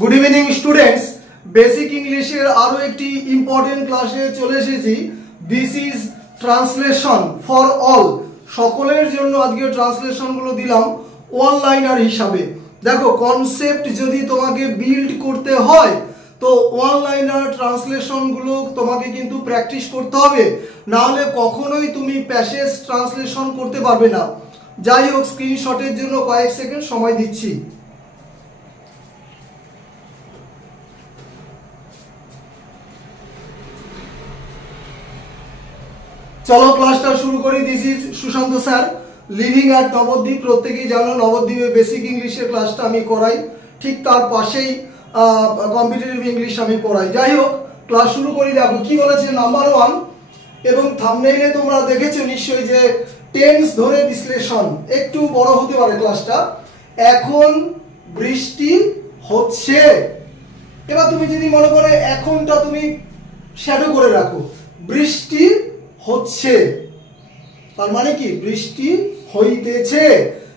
Good evening students, basic ইংলিশের আরো একটি ইম্পর্টেন্ট ক্লাসে চলে এসেছি। This is translation for all, সকলের জন্য আজকে ট্রান্সলেশনগুলো দিলাম ওয়ান লাইনার হিসাবে। দেখো, কনসেপ্ট যদি তোমাকে বিল্ড করতে হয় তো ওয়ান লাইনার ট্রান্সলেশনগুলো তোমাকে কিন্তু প্র্যাকটিস করতে হবে, না হলে কখনোই তুমি প্যাসেজ ট্রান্সলেশন করতে পারবে না। যাই হোক, স্ক্রিনশটের জন্য কয়েক সেকেন্ড সময় দিচ্ছি। চলো ক্লাসটা শুরু করি। This is Sushanta sir, living at Nabadwip. প্রত্যেকেই জানো নবদ্বীপে বেসিক ইংলিশের ক্লাসটা আমি করাই, ঠিক তার পাশেই কম্পিটিটিভ ইংলিশ আমি পড়াই। যাই হোক, ক্লাস শুরু করি। দেখো কি বলেছে, নাম্বার 1, এবং থাম্বনেইলে তোমরা দেখেছো নিশ্চয়ই যে টেন্স ধরে বিশ্লেষণ। একটু বড় হতে পারে ক্লাসটা। এখন বৃষ্টি হচ্ছে। এবার তুমি যদি মনে করে এখনটা তুমি শ্যাডো করে রাখো, বৃষ্টি হচ্ছে তার মানে কি বৃষ্টি হইতেছে।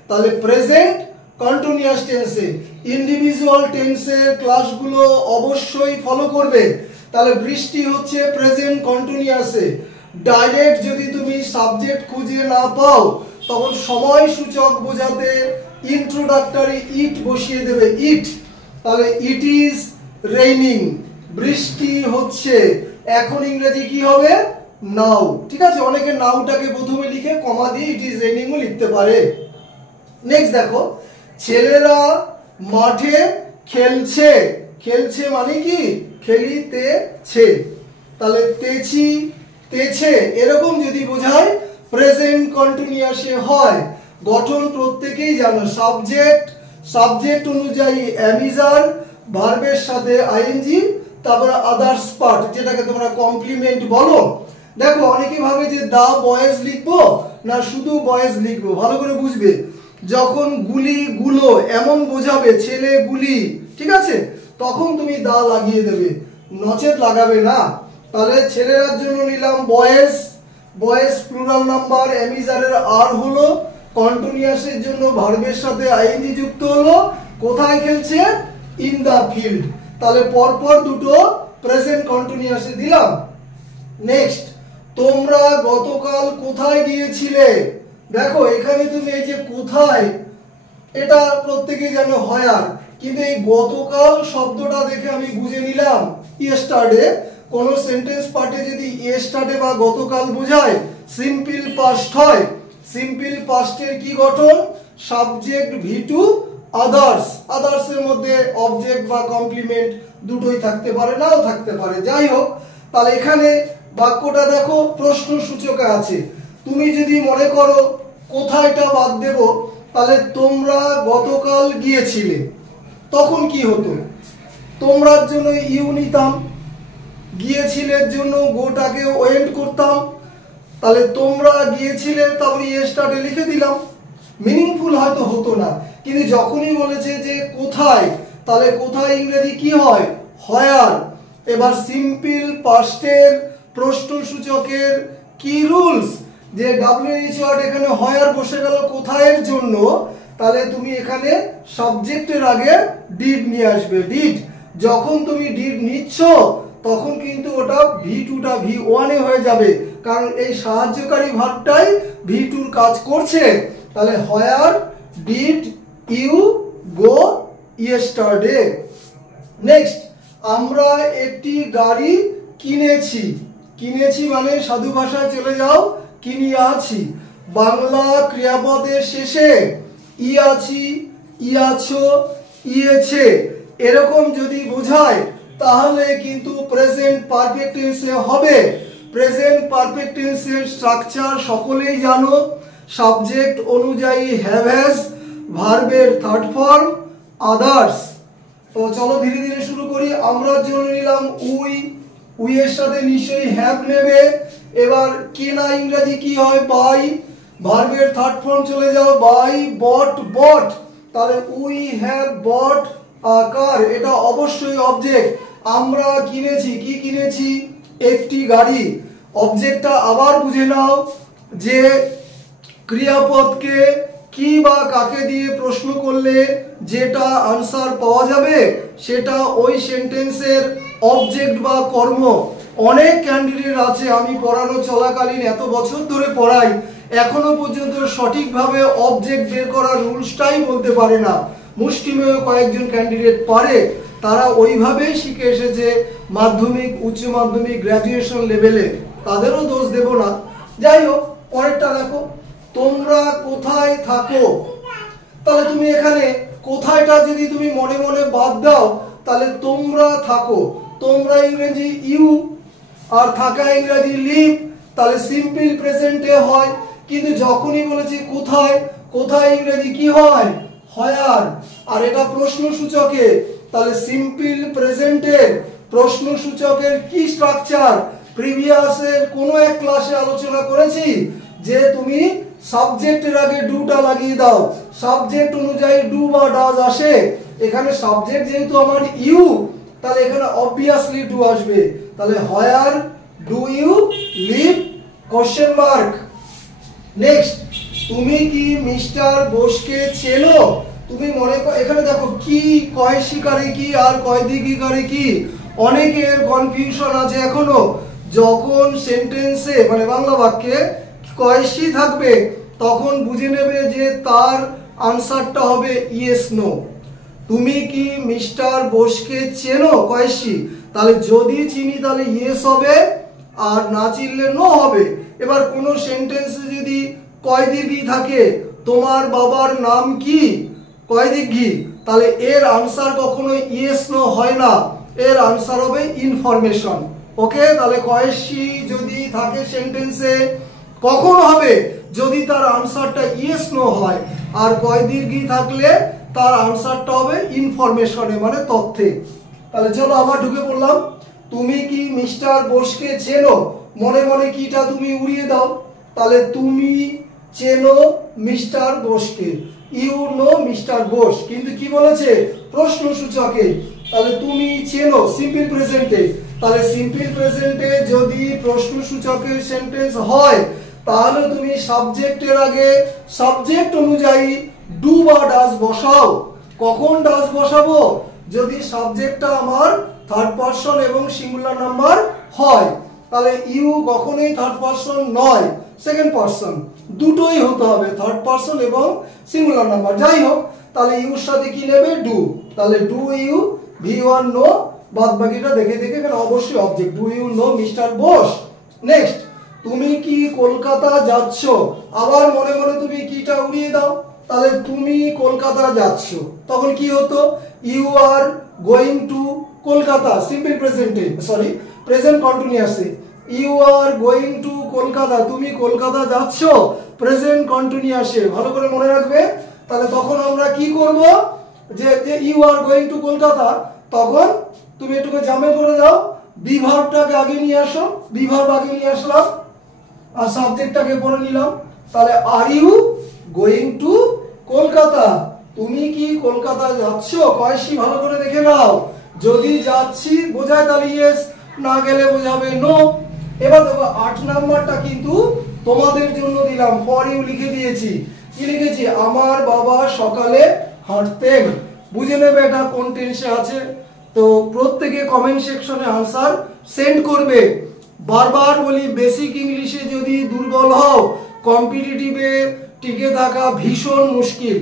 তাহলে প্রেজেন্ট কন্টিনিউয়াস টেন্সে, ইন্ডিভিজুয়াল টেন্সের ক্লাসগুলো অবশ্যই ফলো করবে। তাহলে বৃষ্টি হচ্ছে প্রেজেন্ট কন্টিনিউয়াসে। ডাইরেক্ট যদি তুমি সাবজেক্ট খুঁজে না পাও তখন সময় সূচক বোঝাতে ইন্ট্রোডাক্টরি ইট বসিয়ে দেবে, ইট। তাহলে ইট ইজ রেইনিং, বৃষ্টি হচ্ছে। এখন ইংরেজি কি হবে? নাও। ঠিক আছে, অনেকে নাওটাকে প্রথমে লিখে কমা দিয়ে ইট ইজ রেইনিং ও লিখতে পারে। নেক্সট দেখো, ছেলেরা মাঠে খেলছে। খেলছে মানে কি? খেলিতেছে। তাহলে তেছি, তেছে, এরকম যদি বোঝায় প্রেজেন্ট কন্টিনিউয়াসে হয়। গঠন প্রত্যেকেই জানো, সাবজেক্ট, সাবজেক্ট অনুযায়ী অ্যামিজার, ভার্বের সাথে আইএনজি, তারপরে আদার্স পার্ট যেটাকে তোমরা কমপ্লিমেন্ট বলো। দেখো, অনেকে ভাবে যে দা বয়েজ লিখবো না শুধু বয়েজ লিখবো। ভালো করে বুঝবে, যখন গুলি গুলো এমন বোঝাবে ছেলে গুলি, ঠিক আছে, তখন তুমি দা লাগিয়ে দেবে, নচেত লাগাবে না। তাহলে ছেলেরার জন্য নিলাম বয়েজ, বয়েজ প্লুরাল নাম্বার, অ্যামিজারের আর হলো, কন্টিনিউয়াসের জন্য ভার্বের সাথে আইএনজি যুক্ত হলো। কোথায় খেলছে? In the field. তাহলে পরপর দুটো প্রেজেন্ট কন্টিনিউয়াসে দিলাম। নেক্সট, তোমরা গতকাল কোথায় গিয়েছিলে? দেখো, এখানে তুমি এই যে কোথায়, এটা প্রত্যেকেই জানো হয়ার, কিন্তু এই গতকাল শব্দটা দেখে আমি বুঝে নিলাম ইয়েস্টারডে। কোন সেন্টেন্স পার্টে যদি ইয়েস্টারডে বা গতকাল বোঝায় সিম্পল পাস্ট হয়। সিম্পল পাস্টের কি গঠন? সাবজেক্ট ভি2 আদার্স, আদার্স এর মধ্যে অবজেক্ট বা কমপ্লিমেন্ট দুটোই থাকতে পারে, নাও থাকতে পারে। যাই হোক, তাহলে এখানে বাক্যটা দেখো প্রশ্ন সূচকে আছে। তুমি যদি মনে করো কোথায়টা বাদ দেব, তাহলে তোমরা গতকাল গিয়েছিলে, তখন কি হতো? তোমরার জন্য ইউ নিতাম, গিয়েছিলের জন্য গোটাকে ওয়েন্ট করতাম। তাহলে তোমরা গিয়েছিলে, তারপরে ইয়েস্টারডে লিখে দিলাম। মিনিংফুল হয়তো হতো না, কিন্তু যখনই বলেছে যে কোথায়, তাহলে কোথায় ইংরেজি কি হয়? হয়ার। এবার সিম্পল পাস্টের প্রশ্ন সূচকের কি রুলস, যে ডাব্লিউএইচ ওয়ার্ড এখানে হয়ার বসে গেল কোথায়ের জন্য, তাহলে তুমি এখানে সাবজেক্টের আগে ডিড নিয়ে আসবে, ডিড। যখন তুমি ডিড নিচ্ছ তখন কিন্তু ওটা ভি2টা ভি1 হয়ে যাবে, কারণ এই সাহায্যকারী ভার্বটাই ভি2র কাজ করছে। তাহলে where did you go yesterday. Next, আমরা একটি গাড়ি কিনেছি। কিনেছি মানে সাধু ভাষায় চলে যাও, কিনিয়াছি। বাংলা ক্রিয়াপদের শেষে ইয়াছি, ইয়াছো, ইয়েছে এরকম যদি বোঝায় তাহলে কিন্তু প্রেজেন্ট পারফেক্ট টেন্সে হবে। প্রেজেন্ট পারফেক্ট টেন্সের স্ট্রাকচার সকলেই জানো, সাবজেক্ট অনুযায়ী হ্যাভ হ্যাজ, ভার্বের থার্ড ফর্ম, আদার্স। তো চলো ধীরে ধীরে শুরু করি। আমরার জন্য নিলাম উই, উই এর সাথে নিশ্চয়ই হ্যাভ নেবে। এবার কেনা ইংরেজি কি হয়? বাই। ভার্বের থার্ড ফর্ম চলে যাও, বাই, বট, বট। তাহলে উই হ্যাভ বট আ কার, এটা অবশ্যই অবজেক্ট। আমরা কিনেছি, কি কিনেছি? একটি গাড়ি। অবজেক্টটা আবার বুঝে নাও যে ক্রিয়াপদকে কি বা কাকে দিয়ে প্রশ্ন করলে যেটা আনসার পাওয়া যাবে সেটা ওই সেন্টেন্সের অবজেক্ট বা কর্ম। অনেক ক্যান্ডিডেট আছে, আমি পড়ানো চলাকালীন এত বছর ধরে পড়াই, এখনো পর্যন্ত সঠিকভাবে অবজেক্ট বের করার রুলসটাই বলতে পারে না। মুষ্টিমেয় কয়েকজন ক্যান্ডিডেট পারে, তারা ওইভাবেই শিখে এসেছে মাধ্যমিক, উচ্চ মাধ্যমিক, গ্র্যাজুয়েশন লেভেলে, তাদেরও দোষ দেব না। যাই হোক, পরেরটা দেখো, তোমরা কোথায় থাকো। তাহলে তুমি এখানে কোথায়টা যদি তুমি মনে মনে বাদ দাও, তাহলে তোমরা থাকো, তোমরা ইংরেজি ইউ আর থাকা ইংরেজি লিভ, তাহলে সিম্পল প্রেজেন্টে হয়। কিন্তু যখনই বলেছি কোথায়, কোথায় ইংরেজি কি হয়, হয়ার, আর এটা প্রশ্নসূচকে, তাহলে সিম্পল প্রেজেন্টের প্রশ্নসূচকের কি স্ট্রাকচার প্রিভিয়াসের কোনো এক ক্লাসে আলোচনা করেছি যে তুমি সাবজেক্টের আগে ডুটা লাগিয়ে দাও, সাবজেক্ট অনুযায়ী ডু বা ডাজ আসে। এখানে সাবজেক্ট যেহেতু আমার ইউ, তাহলে এখানে অবভিয়াসলি ডু আসবে। তাহলে where do you live question mark. Next, তুমি কি মিস্টার বোসকে চেনো। তুমি মনে এখানে দেখো কি কয় শিকারে কি আর কয় দিঘিকারে কি, অনেকের কনফিউশন আছে এখনো। যখন সেন্টেন্সে মানে বাংলা বাক্যে কয়সি থাকবে তখন বুঝে নেবে যে তার আনসারটা হবে ইয়েস নো। তুমি কি মিস্টার বোসকে চেনো কয়সি, তাহলে যদি চিনি তাহলে ইয়েস হবে, আর না চিনলে নো হবে। এবার কোনো সেন্টেন্সে যদি কয় দীর্ঘি থাকে, তোমার বাবার নাম কি, কয় দীর্ঘি, তাহলে এর আনসার কখনো ইয়েস নো হয় না, এর আনসার হবে ইনফরমেশন। ওকে, তাহলে কয়সি যদি থাকে সেন্টেন্সে কখন হবে, যদি তার আনসারটা ইয়েস নো হয়, আর কয় দীর্ঘি থাকলে তার আনসারটা হবে ইনফরমেশনে মানে তথ্যে। তাহলে চলো আবার ঢুকে পড়লাম। তুমি কি মিস্টার বোসকে চেনো, মনে মনে কিটা তুমি উড়িয়ে দাও, তাহলে তুমি চেনো মিস্টার বোসকে, ইউ নো মিস্টার বোস। কিন্তু কি বলেছে প্রশ্নসূচকে, তাহলে তুমি চেনো সিম্পল প্রেজেন্টে, তাহলে সিম্পল প্রেজেন্টে যদি প্রশ্নসূচকের সেন্টেন্স হয় তাহলে তুমি সাবজেক্টের আগে সাবজেক্ট অনুযায়ী ডু বা ডাজ বসাও। কখন ডাজ বসাবো, যদি সাবজেক্টটা আমার থার্ড পারসন এবং সিঙ্গুলার নাম্বার হয়। তাহলে ইউ কখনোই থার্ড পারসন নয়, সেকেন্ড পারসন, দুটোই হতে হবে, থার্ড পারসন এবং সিঙ্গুলার নাম্বার। যাই হোক, তাহলে ইউর সাথে কি নেবে ডু, তাহলে ডু ইউ ভি1 নো, বাদ বাকিটা দেখে দেখে, এখানে অবশ্যই object do you know mister Bose. Next, তুমি কি কলকাতা যাচ্ছ, আবার মনে মনে তুমি কিটা উড়িয়ে দাও, তাহলে তুমি কলকাতা যাচ্ছ, তখন কি হতো you are going to Kolkata, simple প্রেজেন্টে সরি প্রেজেন্ট কন্টিনিউয়াসে, you are going to Kolkata, তুমি কলকাতা যাচ্ছ, প্রেজেন্ট কন্টিনিউয়াসে, ভালো করে মনে রাখবে। তাহলে তখন আমরা কি করব, যে you are going to Kolkata, তখন তুমি এটুকু জামে করে দাও, বি ভার্বটাকে আগে নিয়ে আসো, বি ভার্ব আগে নিয়ে আসলাম আর সাবজেক্টটাকে পরে নিলাম। তাহলে are you going to Kolkata, তুমি কি কলকাতা যাচ্ছ, কয়সি ভালো করে দেখে নাও, যদি যাচ্ছি বোঝায় তাহলে ইয়েস, না গেলে বোঝাবে নো। এবার দেখো 8 নাম্বারটা কিন্তু তোমাদের জন্য দিলাম, ফর ইউ লিখে দিয়েছি। কি লিখেছি, আমার বাবা সকালে হাঁটতেন, বুঝে নেবে এটা কোন টেন্সে আছে। তো প্রত্যেকে কমেন্ট সেকশনে আনসার সেন্ড করবে। বারবার বলি, বেসিক ইংলিশে যদি দুর্বল হও কম্পিটিটিভে টিকে থাকা ভীষণ মুশকিল,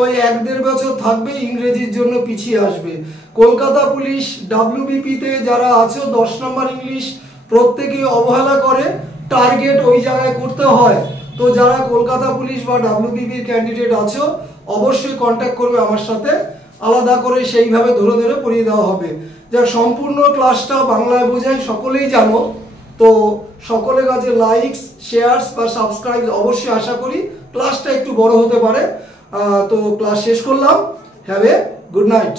ওই 1-1.5 বছর থাকবে, ইংরেজির জন্য পিছিয়ে আসবে। কলকাতা পুলিশ ডাব্লিউবিপিতে যারা আছো 10 নম্বর ইংলিশ প্রত্যেকে অবহেলা করে, টার্গেট ওই জায়গায় করতে হয়। তো যারা কলকাতা পুলিশ বা ডাব্লিউবিপির ক্যান্ডিডেট আছো অবশ্যই কন্ট্যাক্ট করবে আমার সাথে, আলাদা করে সেইভাবে ধরে ধরে পড়িয়ে দেওয়া হবে। যা সম্পূর্ণ ক্লাসটা বাংলায় বোঝাই সকলেই জানো, তো সকলের কাছে লাইকস, শেয়ারস বা সাবস্ক্রাইব অবশ্যই আশা করি। ক্লাসটা একটু বড় হতে পারে, তো ক্লাস শেষ করলাম। Have a good night.